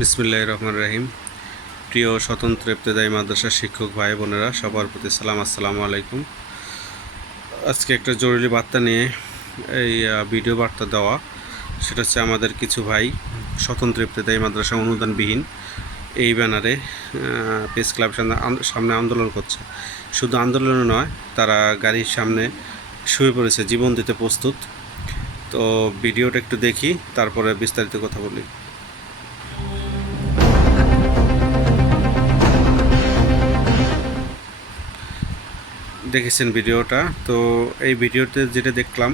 বিসমুল্লাহ রহমান রাহিম প্রিয় স্বতন্ত্র ইবতেদায়ী মাদ্রাসার শিক্ষক ভাই বোনেরা, সবার প্রতি সালাম, আসসালামু আলাইকুম। আজকে একটা জরুরি বার্তা নিয়ে এই ভিডিও বার্তা দেওয়া। সেটা হচ্ছে আমাদের কিছু ভাই স্বতন্ত্র ইবতেদায়ী মাদ্রাসা অনুদানবিহীন এই ব্যানারে প্রেস ক্লাব সামনে সামনে আন্দোলন করছে। শুধু আন্দোলন নয়, তারা গাড়ির সামনে শুয়ে পড়েছে, জীবন দিতে প্রস্তুত। তো ভিডিওটা একটু দেখি, তারপরে বিস্তারিত কথা বলি। দেখেছেন ভিডিওটা, তো এই ভিডিওতে যেটা দেখলাম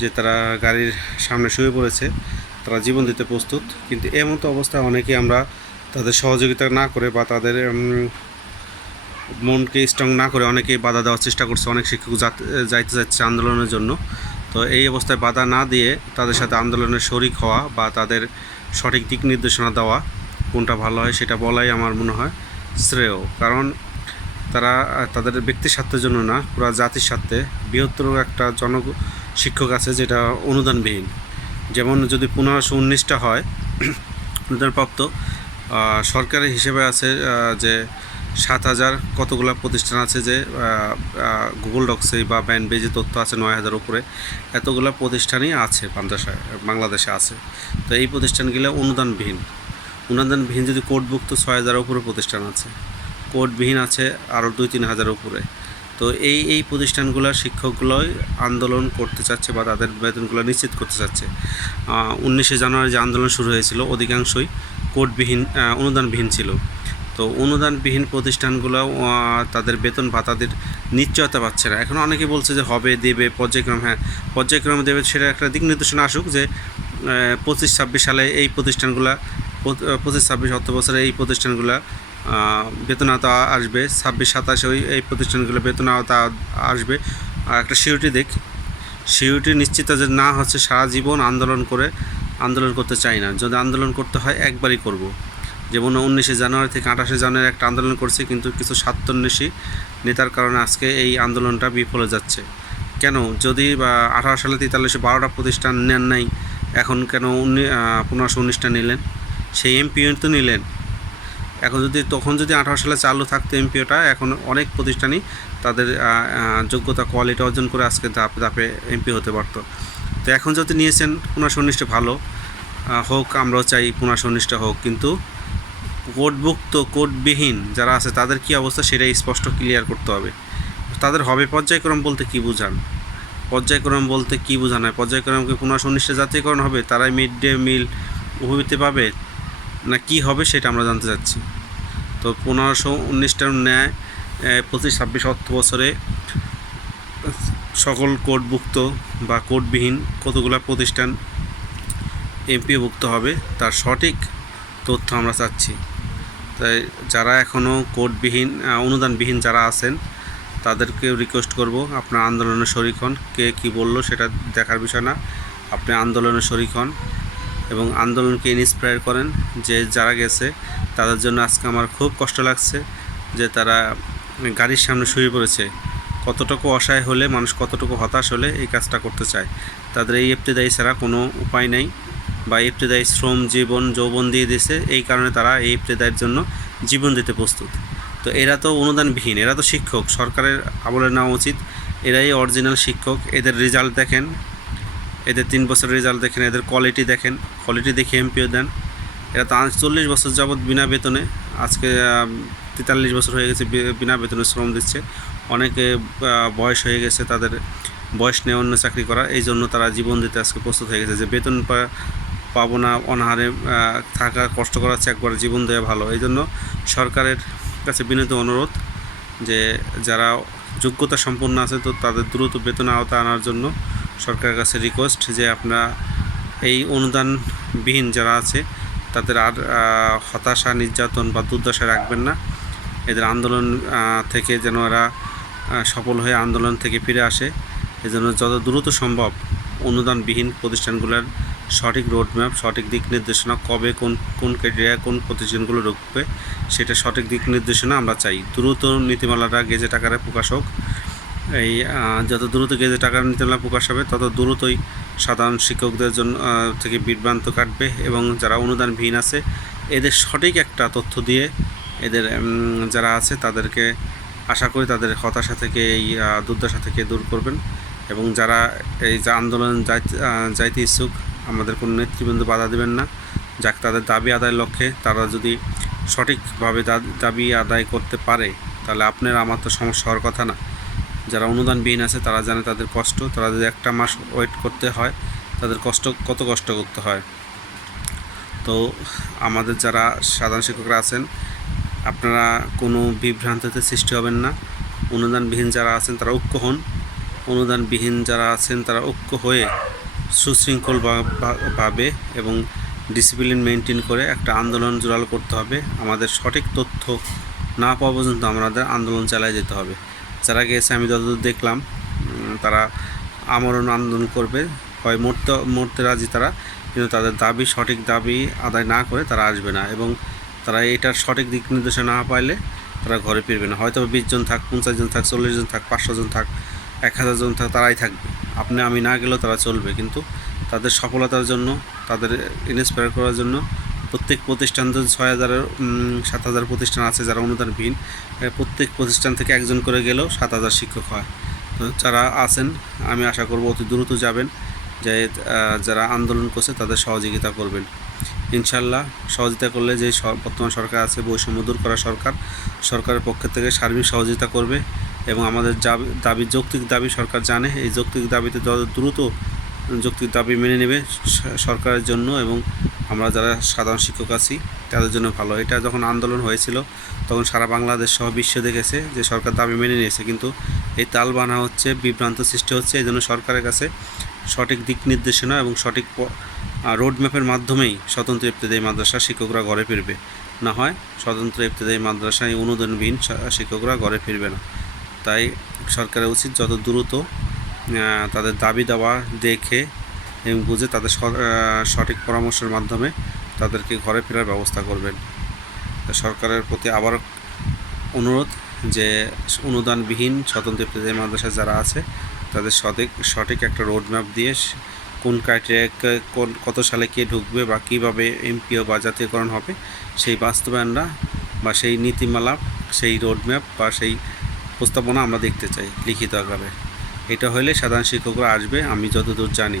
যে তারা গাড়ির সামনে শুয়ে পড়েছে, তারা জীবন দিতে প্রস্তুত, কিন্তু এমন তো অবস্থায় অনেকে আমরা তাদের সহযোগিতা না করে বা তাদের মনকে স্ট্রং না করে অনেকেই বাধা দেওয়ার চেষ্টা করছে, অনেক শিক্ষক যাইতে যাচ্ছে আন্দোলনের জন্য। তো এই অবস্থায় বাধা না দিয়ে তাদের সাথে আন্দোলনের শরিক হওয়া বা তাদের সঠিক দিক নির্দেশনা দেওয়া কোনটা ভালো হয় সেটা বলাই আমার মনে হয় শ্রেয়। কারণ তারা তাদের ব্যক্তি স্বার্থের জন্য না, পুরো জাতির স্বার্থে। বৃহত্তর একটা জন শিক্ষক আছে যেটা অনুদানবিহীন। যেমন যদি পনেরোশো উনিশটা হয়, অনুদানপ্রাপ্ত সরকারি হিসেবে আছে যে সাত হাজার কতগুলো প্রতিষ্ঠান আছে যে গুগল ডক্সে বা ব্যান্ডবে যে তথ্য আছে নয় হাজার উপরে, এতগুলো প্রতিষ্ঠানই আছে বাংলাদেশে বাংলাদেশে আছে। তো এই প্রতিষ্ঠানগুলো অনুদানবিহীন। অনুদানবিহীন যদি কোর্টভুক্ত ছয় হাজার উপরে প্রতিষ্ঠান আছে কোর্টবিহীন আছে আরও দুই তিন হাজার উপরে। তো এই এই প্রতিষ্ঠানগুলোর শিক্ষকগুলোই আন্দোলন করতে চাচ্ছে বা তাদের বেতনগুলো নিশ্চিত করতে চাচ্ছে। উনিশে জানুয়ারি যে আন্দোলন শুরু হয়েছিল, অধিকাংশই কোর্টবিহীন অনুদানবিহীন ছিল। তো অনুদানবিহীন প্রতিষ্ঠানগুলো তাদের বেতন ভাতাদের নিশ্চয়তা পাচ্ছে না। এখন অনেকে বলছে যে হবে, দেবে, পর্যায়ক্রম হ্যাঁ পর্যায়ক্রমে দেবে, সেটা একটা দিক নির্দেশনা আসুক যে পঁচিশ ছাব্বিশ সালে এই প্রতিষ্ঠানগুলো, পঁচিশ ছাব্বিশ অর্থ বছরে এই প্রতিষ্ঠানগুলো বেতন আওতা আসবে, ছাব্বিশ, সাতাশে ওই এই প্রতিষ্ঠানগুলো বেতন আওতা আসবে। আর একটা সিউরিটি দিক সিউরিটি নিশ্চিত যে না হচ্ছে, সারা জীবন আন্দোলন করে আন্দোলন করতে চাই না। যদি আন্দোলন করতে হয়, একবারই করব। যেমন উনিশে জানুয়ারি থেকে আঠাশে জানুয়ারি একটা আন্দোলন করছে, কিন্তু কিছু স্বার্থন্বেষী নেতার কারণে আজকে এই আন্দোলনটা বিফলে যাচ্ছে। কেন? যদি আঠারো সালে তেতাল্লিশে বারোটা প্রতিষ্ঠান নেন নাই, এখন কেন উনি পনেরোশো উনিশটা নিলেন? সেই এমপিও তো নিলেন। এখন যদি তখন যদি আঠারো সালে চালু থাকতো এমপিওটা, এখন অনেক প্রতিষ্ঠানই তাদের যোগ্যতা, কোয়ালিটি অর্জন করে আজকে ধাপে ধাপে এমপি হতে পারতো। তো এখন যদি নিয়েছেন উনিশটা ভালো হোক আমরাও চাই উনিশটা হোক, কিন্তু কোডভুক্ত, কোডবিহীন যারা আছে তাদের কি অবস্থা সেটাই স্পষ্ট ক্লিয়ার করতে হবে। তাদের হবে পর্যায়ক্রম বলতে কি বুঝান? পর্যায়ক্রম বলতে কি বোঝানো? হয় পর্যায়ক্রমকে উনিশটা জাতীয়করণ হবে, তারাই মিড ডে মিল উপবৃত্তি পাবে না কি হবে সেটা আমরা জানতে চাচ্ছি। তো পনেরোশো উনিশটার ন্যায় পঁচিশ ছাব্বিশ অর্থ বছরে সকল কোডভুক্ত বা কোডবিহীন কতগুলো প্রতিষ্ঠান এমপিভুক্ত হবে তার সঠিক তথ্য আমরা চাচ্ছি। তাই যারা এখনও আহ, অনুদানবিহীন যারা আছেন তাদেরকে রিকোয়েস্ট করব আপনার আন্দোলনের শরিক হন কে কী বলল সেটা দেখার বিষয় না। আপনি আন্দোলনের শরিক হন এবং আন্দোলনকে ইন্সপায়ার করেন যে যারা গেছে, তাদের জন্য আজকে আমার খুব কষ্ট লাগছে যে তারা গাড়ির সামনে শুয়ে পড়েছে। কতটুকু অসহায় হলে, মানুষ কতটুকু হতাশ হলে এই কাজটা করতে চায়? তাদের এই ইফতেদায়ী ছাড়া কোনো উপায় নেই বা ইফতেদায়ী শ্রম, জীবন, যৌবন দিয়ে দিয়েছে। এই কারণে তারা এই ইফতেদায়ের জন্য জীবন দিতে প্রস্তুত। তো এরা তো অনুদানবিহীন, এরা তো শিক্ষক, সরকারের আমলে নেওয়া উচিত। এরাই অরিজিনাল শিক্ষক, এদের রেজাল্ট দেখেন। এদের তিন বছরের রেজাল্ট দেখেন, এদের কোয়ালিটি দেখেন কোয়ালিটি দেখে এমপিও দেন। এরা তো চল্লিশ বছর যাবৎ বিনা বেতনে, আজকে তেতাল্লিশ বছর হয়ে গেছে বিনা বেতনে শ্রম দিচ্ছে। অনেকে বয়স হয়ে গেছে, তাদের বয়স নিয়ে অন্য চাকরি করা এই জন্য তারা জীবন দিতে আজকে প্রস্তুত হয়ে গেছে যে বেতন পাবো না, অনাহারে থাকা কষ্ট করাচ্ছে, একবার জীবন দেওয়া ভালো। এই জন্য সরকারের কাছে বিনীত অনুরোধ যে যারা যোগ্যতা সম্পন্ন আছে, তো তাদের দ্রুত বেতন আওতা আনার জন্য সরকারের কাছে রিকোয়েস্ট যে আপনারা এই অনুদানবিহীন যারা আছে, তাদের আর হতাশা, নির্যাতন বা দুর্দশা রাখবেন না। এদের আন্দোলন থেকে যেন এরা সফল হয়ে আন্দোলন থেকে ফিরে আসে। এজন্য যত দ্রুত সম্ভব অনুদানবিহীন প্রতিষ্ঠানগুলোর সঠিক রোডম্যাপ সঠিক দিক নির্দেশনা কবে, কোন কোন ক্রাইটেরিয়া, কোন প্রতিষ্ঠানগুলো ঢুকবে সেটা সঠিক দিক নির্দেশনা আমরা চাই। দ্রুত নীতিমালাটা, গেজেট আকারে প্রকাশ হোক। এই যত দ্রুত গেজেট আকারে নীতিমালা প্রকাশ হবে, তত দ্রুতই সাধারণ শিক্ষকদের জন্য থেকে বিভ্রান্ত কাটবে এবং যারা অনুদান অনুদানবিহীন আছে, এদের সঠিক একটা তথ্য দিয়ে এদের যারা আছে তাদেরকে আশা করি তাদের হতাশা থেকে এই দুর্দশা থেকে দূর করবেন এবং যারা এই যে আন্দোলন যাইতে ইচ্ছুক, আমাদের কোনো নেতৃবৃন্দ বাধা দেবেন না। যাক, তাদের দাবি আদায়ের লক্ষ্যে তারা যদি সঠিকভাবে দাবি আদায় করতে পারে, তাহলে আপনার আমার তো সমস্যা হওয়ার কথা না। যারা অনুদানবিহীন আছে, তারা জানে তাদের কষ্ট। তারা যদি একটা মাস ওয়েট করতে হয়, তাদের কষ্ট, কত কষ্ট করতে হয়। তো আমাদের যারা সাধারণ শিক্ষকরা আছেন, আপনারা কোনো বিভ্রান্তিতে সৃষ্টি হবেন না। অনুদানবিহীন যারা আছেন, তারা ঐক্য হন। অনুদানবিহীন যারা আছেন, তারা ঐক্য হয়ে সুশৃঙ্খল ভাবে এবং ডিসিপ্লিন মেনটেন করে একটা আন্দোলন জোরালো করতে হবে। আমাদের সঠিক তথ্য না পাওয়া পর্যন্ত আমাদের আন্দোলন চালিয়ে যেতে হবে। যারা গেছে, আমি যতদূর দেখলাম তারা আমরণ আন্দোলন করবে। হয় মরতে মরতে রাজি তারা, কিন্তু তাদের দাবি, সঠিক দাবি আদায় না করে তারা আসবে না এবং তারা এটার সঠিক দিক নির্দেশনা না পাইলে তারা ঘরে ফিরবে না। হয়তো বিশ জন থাক, পঞ্চাশ জন থাক, চল্লিশ জন থাক, পাঁচশো জন থাক, এক হাজার জন থাক, তারাই থাকবে। আপনি আমি না গেলেও তারা চলবে, কিন্তু তাদের সফলতার জন্য, তাদের ইন্সপায়ার করার জন্য প্রত্যেক প্রতিষ্ঠান তো ছয় হাজারের উম, সাত হাজার প্রতিষ্ঠান আছে যারা অনুদানবিহীন। প্রত্যেক প্রতিষ্ঠান থেকে একজন করে গেলেও সাত হাজার শিক্ষক হয়। তো যারা আছেন আমি আশা করব অতি দ্রুত যাবেন যে যারা আন্দোলন করছে তাদের সহযোগিতা করবেন। ইনশাল্লাহ সহযোগিতা করলে যে বর্তমান সরকার আছে বৈষম্য দূর করা সরকার সরকারের পক্ষ থেকে সার্বিক সহযোগিতা করবে এবং আমাদের দাবি যৌক্তিক দাবি সরকার জানে এই যৌক্তিক দাবিতে যত দ্রুত যৌক্তিক দাবি মেনে নেবে সরকারের জন্য এবং আমরা যারা সাধারণ শিক্ষক আছি, তাদের জন্য ভালো। এটা যখন আন্দোলন হয়েছিল, তখন সারা বাংলাদেশ সহ বিশ্ব দেখেছে যে সরকার দাবি মেনে নিয়েছে। কিন্তু এই তাল বানা হচ্ছে, বিভ্রান্ত সৃষ্টি হচ্ছে এই জন্য সরকারের কাছে সঠিক দিক নির্দেশনা এবং সঠিক রোড ম্যাপের মাধ্যমেই স্বতন্ত্র ইফতেদায়ী মাদ্রাসা শিক্ষকরা ঘরে ফিরবে। না হয় স্বতন্ত্র ইফতেদায়ী মাদ্রাসায় অনুদানবিহীন শিক্ষকরা ঘরে ফিরবে না। তাই সরকারের উচিত যত দ্রুত তাদের দাবি দাওয়া দেখে এবং বুঝে তাদের সঠিক পরামর্শের মাধ্যমে তাদেরকে ঘরে ফেরার ব্যবস্থা করবেন। সরকারের প্রতি আবার অনুরোধ যে অনুদানবিহীন স্বতন্ত্র ইফতেদায়ী মাদ্রাসা যারা আছে, তাদের সঠিক সঠিক একটা রোড ম্যাপ দিয়ে কোন ক্রাইটেরিয়া কোন, কত সালে কে ঢুকবে বা কীভাবে এমপিও বা জাতীয়করণ হবে, সেই বাস্তবায়নরা বা সেই নীতিমালা, সেই রোড ম্যাপ বা সেই প্রস্তাবনা আমরা দেখতে চাই লিখিত আকারে। এটা হলে সাধারণ শিক্ষকরা আসবে, আমি যতদূর জানি।